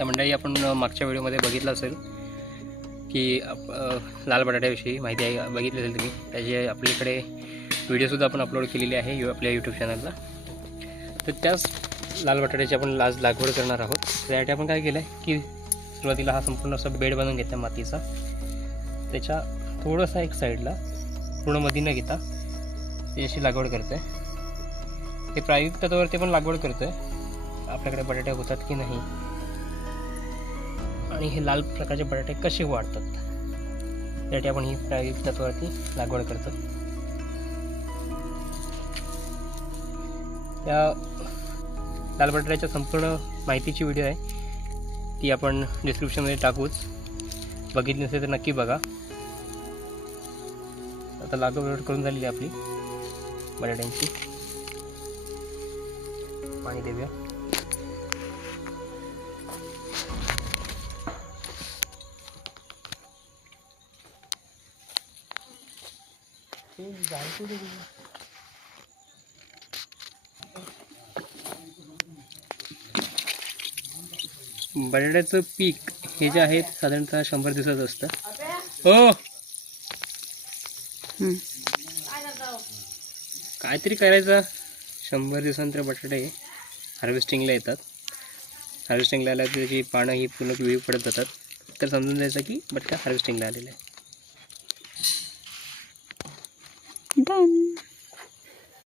त्या मंडळी आपण मागच्या व्हिडिओमध्ये बघितलं असेल की लाल बटाट्याविषयी माहिती आहे, बघितली असेल तुम्ही. त्याची आपल्याकडे व्हिडिओसुद्धा आपण अपलोड केलेली आहे आपल्या यूट्यूब चॅनलला. तर त्याच लाल बटाट्याची आपण आज लागवड करणार आहोत. त्यासाठी आपण काय केलं आहे की सुरुवातीला हा संपूर्ण असा बेड बनवून घेतला मातीचा. त्याच्या थोडंसं एक साईडला पूर्ण मध्ये न घेता त्याची लागवड करतो आहे. ते प्रायोगिक तत्वावरती पण लागवड करतो आहे, आपल्याकडे बटाटे होतात की नाही आणि हे लाल प्रकारचे बटाटे कसे वाढतात त्यासाठी आपण ही प्रायोगिक तत्वावरती लागवड करतो. त्या लाल बटाट्याच्या संपूर्ण माहितीची व्हिडिओ आहे, ती आपण डिस्क्रिप्शनमध्ये टाकूच. बघितली नसेल तर नक्की बघा. आता लागवड करून झालेली आपली बटाट्यांची. पाणी देऊया. बटाट्याचं पीक हे जे आहे साधारणतः 100 दिवसाचं असतं. हो, काहीतरी करायचं. 100 दिवसानंतर बटाटे हार्वेस्टिंगला येतात. हार्वेस्टिंगला आल्यावर त्याची पानं ही पूर्ण पिवळी पडत जातात. तर समजून जायचं की बटाटा हार्वेस्टिंगला आलेला आहे.